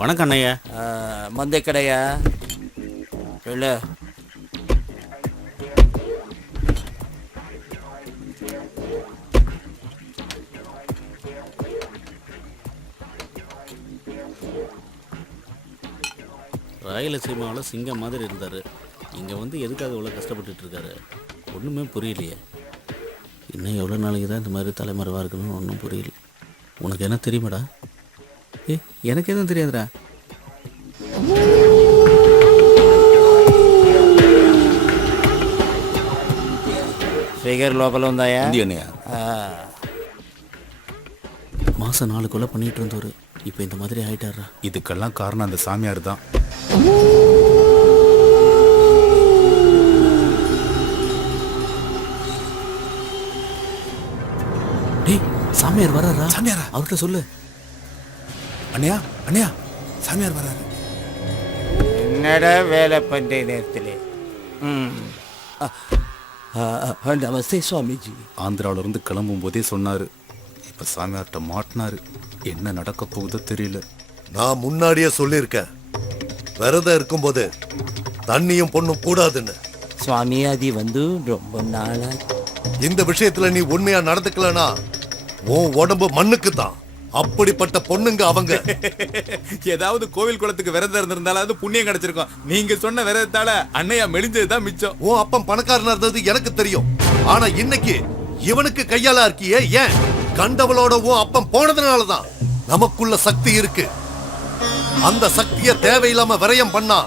வணக்கம் அண்ணையா. மந்தை கடையா? இல்லை, ராயலசீமாவில் சிங்கம் மாதிரி இருந்தார். இங்கே வந்து எதுக்காக இவ்வளோ கஷ்டப்பட்டுட்டு இருக்காரு ஒன்றுமே புரியலையே. இன்னும் எவ்வளோ நாளைக்கு தான் இந்த மாதிரி தலைமறைவாக இருக்கணும்னு ஒன்றும் புரியல. உனக்கு என்ன தெரியுமாடா? எனக்கு எதுவும் தெரியாதுடா. ஃபிகர் లోపల ఉందాయా? மாதம் 4 கொலை பண்ணிட்டு இருந்தவர் இப்போ இந்த மாதிரி ஆயிட்டாரா? இதுக்கெல்லாம் காரணம் அந்த சாமியார் தான். டேய், சாமியார் வராரா? சாமியாரா? அவர்கிட்ட சொல்லு. அண்ணையா அண்ணையா, சாமியார் வராரு. என்னடா வேலை பண்ற நேரத்தில்? நமஸ்தே சுவாமிஜி. ஆந்திராவிலிருந்து கிளம்பும் போதே சொன்னாரு. இப்ப சாமியார்கிட்ட மாட்டினாரு. என்ன நடக்க போகுதோ தெரியல. நான் முன்னாடியே சொல்லியிருக்கேன், விரதம் இருக்கும்போது தண்ணியும் பொண்ணும் கூடாதுன்னு. சுவாமி, அது வந்து ரொம்ப நாளா இந்த விஷயத்துல நீ உண்மையா நடந்துக்கலனா உன் உடம்பு மண்ணுக்கு தான். அப்படிப்பட்ட பொண்ணுங்க அவங்க. ஏதாவது கோவில் குளத்துக்கு விரதம் இருந்திருந்தாலும் புண்ணியம் கிடைச்சிருக்கும். நீங்க சொன்ன விரதத்தால அண்ணையா மெலிஞ்சதுதான் மிச்சம். உன் அப்பன் பணக்காரனா இருந்தது எனக்கு தெரியும். ஆனா இன்னைக்கு இவனுக்கு கையால இருக்கியே, ஏன்? கண்டவளோட உன் அப்பன் போனதுனாலதான். நமக்குள்ள சக்தி இருக்கு. அந்த சக்தியை தேவையில்லாம விரயம் பண்ணா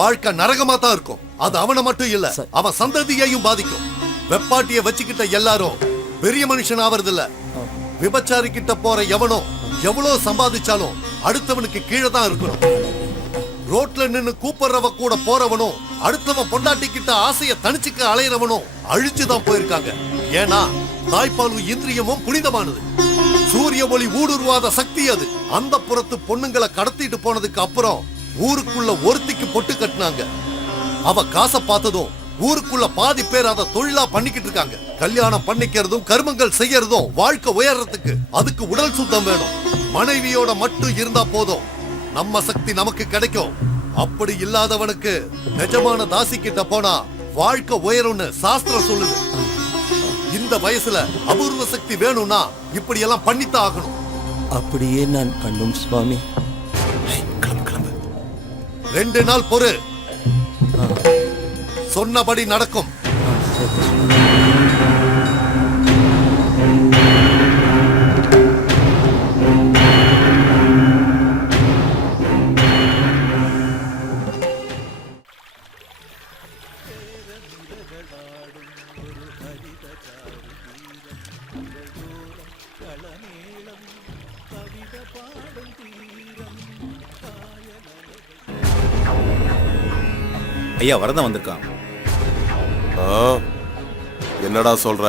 வாழ்க்கை நரகமா தான் இருக்கும். அது அவனை மட்டும் இல்ல, அவன் சந்ததியையும் பாதிக்கும். வெப்பாட்டிய வச்சுக்கிட்ட எல்லாரும் பெரிய மனுஷன் ஆவறதில்ல. விபச்சாரி கிட்ட போற எவனோ எவ்வளவு சம்பாதிச்சாலும் அடுத்தவனுக்கு கீழே தான் இருக்கணும். ரோட்ல நின்னு கூப்பிடுறவ கூட போறவனோ அடுத்தவன் பொண்டாட்டி கிட்ட ஆசைய தனிச்சுக்க அலையிறவனோ அழிச்சுதான் போயிருக்காங்க. ஏன்னா தாய்ப்பாலும் இந்திரியமும் புனிதமானது. சூரிய ஒளி ஊடுருவாத சக்தி அது. அந்த புறத்து பொண்ணுங்களை கடத்திட்டு போனதுக்கு அப்புறம் ஊருக்குள்ள ஒருத்திக்கு பொட்டு கட்டினாங்க. அவ காசை பார்த்ததும் ஊருக்குள்ள பாதி பேர் அதை தொழிலா பண்ணிக்கிட்டு இருக்காங்க. கல்யாணம் பண்ணிக்கிறதும் கர்மங்கள் செய்யறதும் வாழ்க்கை உயர்றதுக்கு அதுக்கு உடல் சுத்தம் வேணும். மனைவியோட மட்டும் இருந்தா போதும், நம்ம சக்தி நமக்கு கிடைக்கும். அப்படி இல்லாதவனுக்கு நிஜமான தாசி கிட்ட போனா வாழ்க்கை உயரும்னு சாஸ்திரம் சொல்லுது. இந்த வயசுல அபூர்வ சக்தி வேணும்னா இப்படி எல்லாம் பண்ணித்தான் ஆகணும். அப்படியே நான் பண்ணும் சுவாமி. கிளம்பு கிளம்பு. 2 நாள் பொறு, சொன்னபடி நடக்கும். ஐயா வரதான் வந்திருக்கான். என்னடா சொல்ற?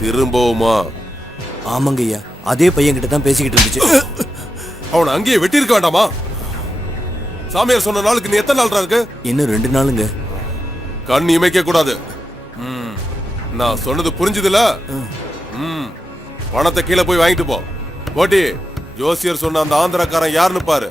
திரும்பவுமா? ஆமாங்க ஐயா, அதே பையன் கிட்ட தான் பேசிக்கிட்டு இருந்துச்சு. அவனை அங்கேயே வெட்டி இருக்க வேண்டாமா? சாமியார் சொன்ன நாளுக்கு நீ எத்தனை நாள் இருக்கு? இன்னும் 2 நாளுங்க. கண் இமைக்க கூடாது. நான் சொன்னது புரிஞ்சுதுல? பணத்தை கீழே போய் வாங்கிட்டு போ. போட்டி, ஜோசியர் சொன்ன அந்த ஆந்திரக்காரன் யாருன்னு பாரு.